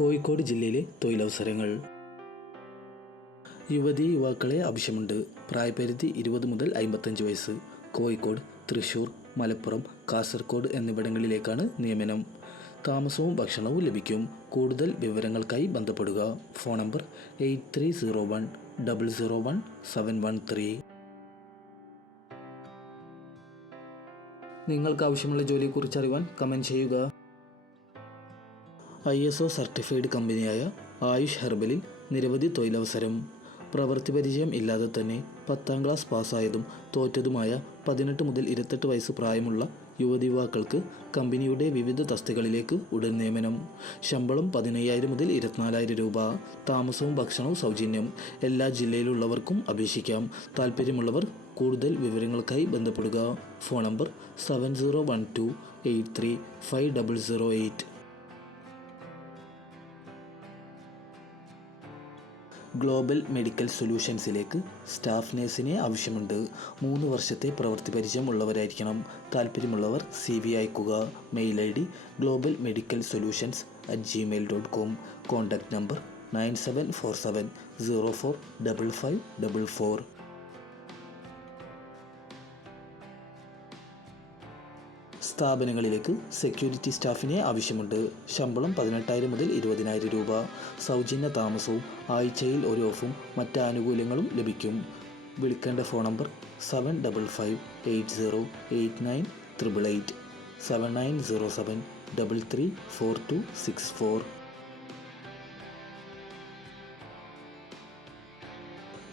കോഴിക്കോട് ജില്ലയിലെ തൊഴിലവസരങ്ങൾ. യുവതി യുവാക്കളെ ആവശ്യമുണ്ട്. പ്രായപരിധി ഇരുപത് മുതൽ അമ്പത്തഞ്ച് വയസ്സ്. കോഴിക്കോട് തൃശൂർ മലപ്പുറം കാസർഗോഡ് എന്നിവിടങ്ങളിലേക്കാണ് നിയമനം. താമസവും ഭക്ഷണവും ലഭിക്കും. കൂടുതൽ വിവരങ്ങൾക്കായി ബന്ധപ്പെടുക. Phone number eight three zero one double zero one seven one three. നിങ്ങൾക്ക് ആവശ്യമുള്ള ജോലിയെക്കുറിച്ച് അറിയുവാൻ കമന്റ് ചെയ്യുക. ഐ എസ് ഒ സർട്ടിഫൈഡ് കമ്പനിയായ ആയുഷ് ഹെർബലിൽ നിരവധി തൊഴിലവസരം. പ്രവൃത്തി പരിചയം ഇല്ലാതെ തന്നെ പത്താം ക്ലാസ് പാസ്സായതും തോറ്റതുമായ പതിനെട്ട് മുതൽ ഇരുപത്തെട്ട് വയസ്സ് പ്രായമുള്ള യുവതി യുവാക്കൾക്ക് കമ്പനിയുടെ വിവിധ തസ്തികളിലേക്ക് ഉടൻ നിയമനം. ശമ്പളം പതിനയ്യായിരം മുതൽ ഇരുപത്തിനാലായിരം രൂപ. താമസവും ഭക്ഷണവും സൗജന്യം. എല്ലാ ജില്ലയിലുള്ളവർക്കും അപേക്ഷിക്കാം. താല്പര്യമുള്ളവർ കൂടുതൽ വിവരങ്ങൾക്കായി ബന്ധപ്പെടുക. Phone number seven zero one two eight three five double zero eight. Global medical സൊല്യൂഷൻസിലേക്ക് staff നേഴ്സിനെ ആവശ്യമുണ്ട്. മൂന്ന് വർഷത്തെ പ്രവൃത്തി പരിചയം ഉള്ളവരായിരിക്കണം താല്പര്യമുള്ളവർ സി വി അയക്കുക mail I D global medical solutions at Gmail dot com contact number nine seven four seven zero four double five double four. സ്ഥാപനങ്ങളിലേക്ക് security സ്റ്റാഫിനെ ആവശ്യമുണ്ട്. ശമ്പളം പതിനെട്ടായിരം മുതൽ ഇരുപതിനായിരം രൂപ. സൗജന്യ താമസവും ആഴ്ചയിൽ ഒരു ഓഫും മറ്റ് ആനുകൂല്യങ്ങളും ലഭിക്കും. വിളിക്കേണ്ട phone number seven double five eight zero eight nine triple eight. Seven nine zero seven double three four two six four.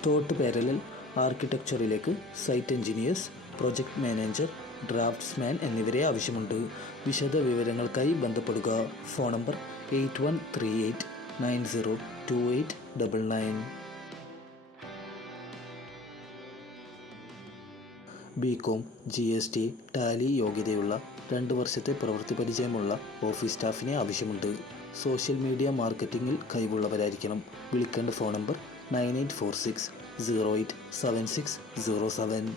Thought parallel ആർക്കിടെക്ചറിലേക്ക് site engineers project manager draftsman എന്നിവരെ ആവശ്യമുണ്ട്. വിശദ വിവരങ്ങൾക്കായി ബന്ധപ്പെടുക. Phone number eight one three eight nine zero two eight double nine. B com G S T Tally യോഗ്യതയുള്ള രണ്ട് വർഷത്തെ പ്രവൃത്തി പരിചയമുള്ള ഓഫീസ് സ്റ്റാഫിനെ ആവശ്യമുണ്ട്. സോഷ്യൽ മീഡിയ മാർക്കറ്റിംഗിൽ കഴിവുള്ളവരായിരിക്കണം. വിളിക്കേണ്ട phone number nine eight four six zero eight seven six zero seven.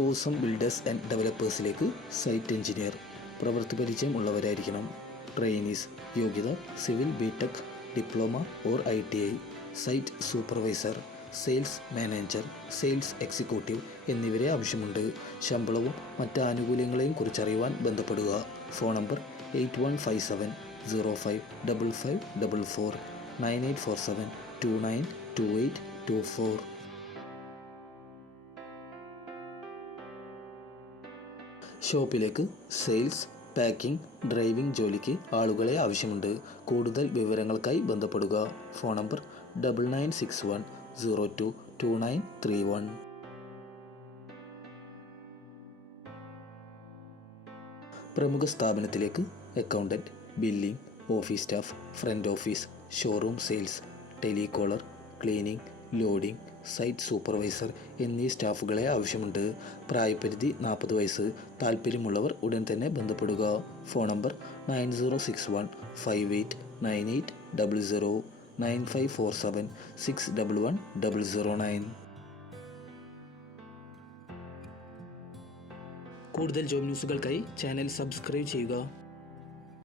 Awesome builders and ഡെവലപ്പേഴ്സിലേക്ക് site engineer പ്രവൃത്തി പരിചയം ഉള്ളവരായിരിക്കണം. ട്രെയിനീസ് യോഗ്യത civil BTech diploma or I T I site supervisor sales manager sales executive എന്നിവരെ ആവശ്യമുണ്ട്. ശമ്പളവും മറ്റ് ആനുകൂല്യങ്ങളെയും കുറിച്ചറിയുവാൻ ബന്ധപ്പെടുക. Phone number eight one five seven zero five double five double four nine eight four seven two nine two eight two four. ഷോപ്പിലേക്ക് sales packing driving ജോലിക്ക് ആളുകളെ ആവശ്യമുണ്ട്. കൂടുതൽ വിവരങ്ങൾക്കായി ബന്ധപ്പെടുക. Phone number double nine six one zero two two nine three one പ്രമുഖ സ്ഥാപനത്തിലേക്ക് accountant billing office staff front office showroom sales telecaller cleaning loading site supervisor എന്നീ സ്റ്റാഫുകളെ ആവശ്യമുണ്ട്. പ്രായപരിധി നാൽപ്പത് വയസ്സ്. താല്പര്യമുള്ളവർ ഉടൻ തന്നെ ബന്ധപ്പെടുക. Phone number nine zero six one five eight nine eight double zero nine five four seven six double one double zero nine. കൂടുതൽ ജോബ് ന്യൂസുകൾക്കായി ചാനൽ സബ്സ്ക്രൈബ് ചെയ്യുക.